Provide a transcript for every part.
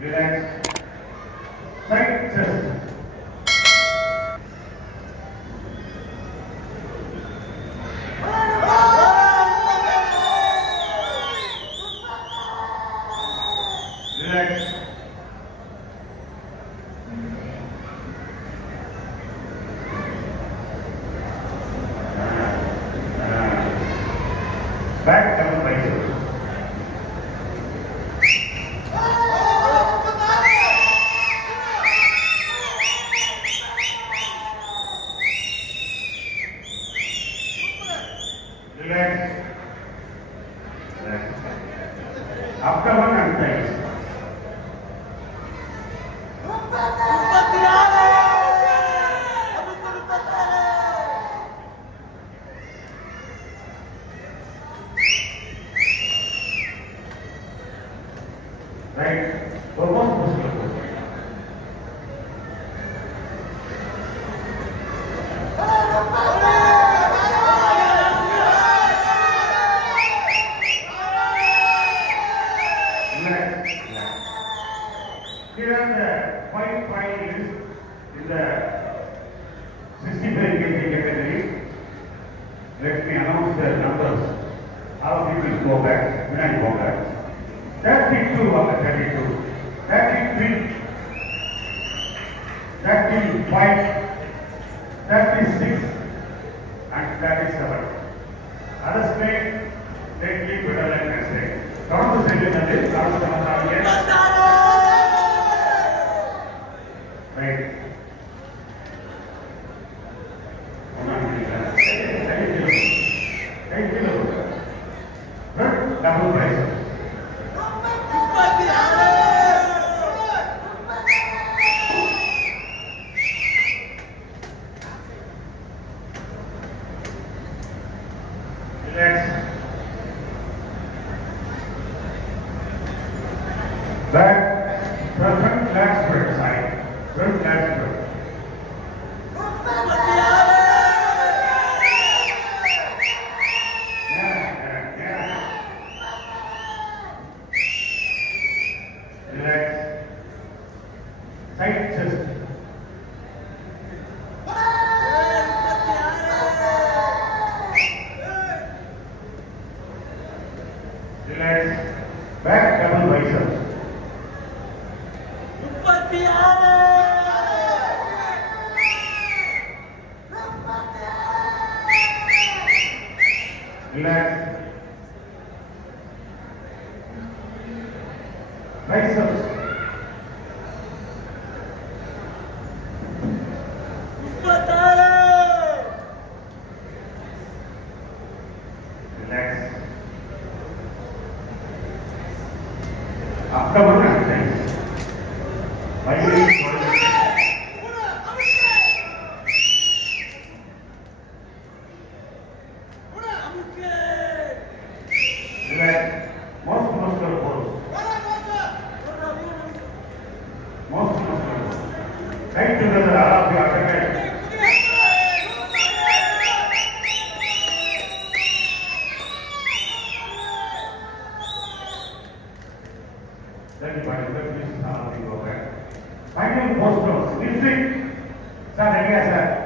Relax. Tight chest. Relax. Back double biceps. Relax. Relax. Abdomen and thighs. Right. Almost muscular. Here are the 5 finalists in the 65 kg category. Let me announce the numbers. All of you will go back. When I go back. 32 on the 32, 33, 35, 36, and 37. Other state, they keep it alive and stay. Don't say it, right. Double biceps. Relax. Back, front leg spread side, front leg spread. Relax. Tight chest. Relax. Back double biceps. Relax. Biceps. Relax. Abdomen and thighs. Relax. Most muscular pose. Most muscular pose. Tight together, all of you alternate. Then by the way, all of you go back. Final pose. Music. Sir, ready, sir?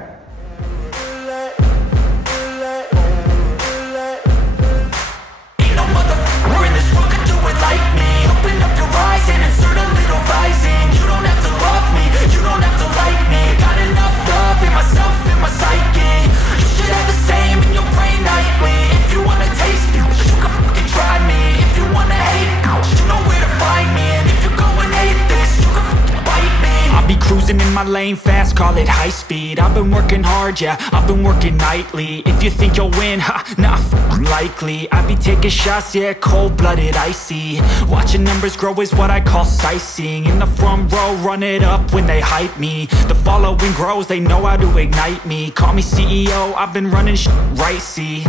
Cruising in my lane fast, call it high speed. I've been working hard, yeah, I've been working nightly. If you think you'll win, ha, not likely. I be taking shots, yeah, cold-blooded, icy. Watching numbers grow is what I call sightseeing. In the front row, run it up when they hype me. The following grows, they know how to ignite me. Call me CEO, I've been running right, see.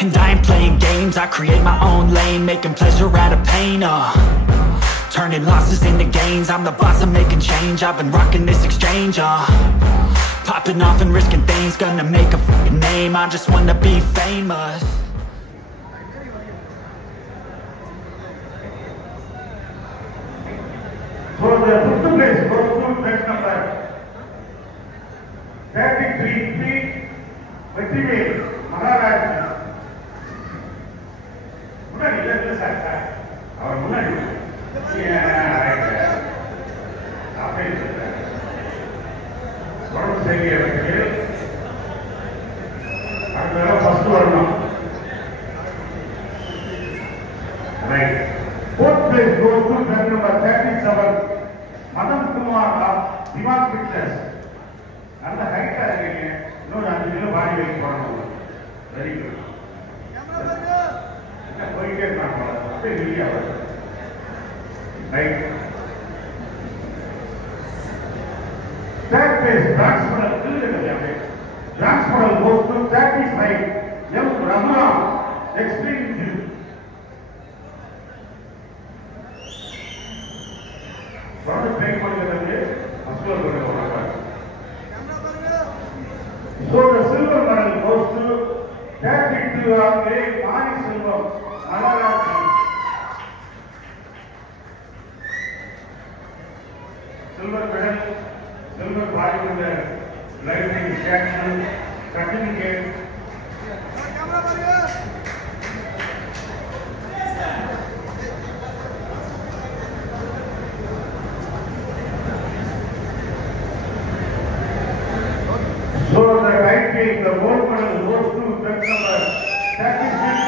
And I ain't playing games, I create my own lane, making pleasure out of pain, turning losses into gains. I'm the boss, I'm making change. I've been rocking this exchange, Popping off and risking things, gonna make a fucking name. I just wanna be famous. So the fifth place goes to best number 33 Vetrivel Maharaj. முன்னாடி இல்ல sir அவர் முன்னாடி உடம்பு சரியாக அடுத்த first வரணும். Right. Fourth place goes to best number 37 Madan Kumar of Divan Fitness. நல்ல ஹைட்டா இருக்கீங்க. இன்னொரு 5 கிலோ பாடி வெயிட் போடணும். Very good. போயிட்டே இருக்காங்க. அப்படியே வெளியே வரும். Right. Third place Transferal goes to 35 M. Raghuram, Extreme Gym. Product train பண்ணுறதுக்கு அஸ்வல் பண்ணுவாங்க. So the silver medal goes to Captain Mani Silvam, Maharaj. Silver medal, silver bodybuilder, lifetime action, certificate. So the right take, the gold medal goes to best number 36.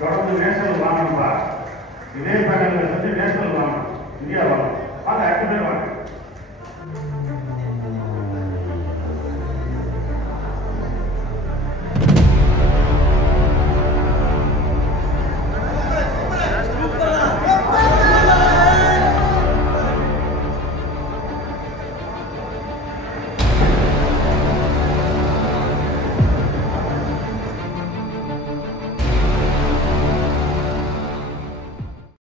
தொடர்ந்து national வாங்கணும்பா. இதே பேனல்ல செஞ்சு national வாங்கணும், India வாங்கணும். வாங்க 8 பேர் வாங்க.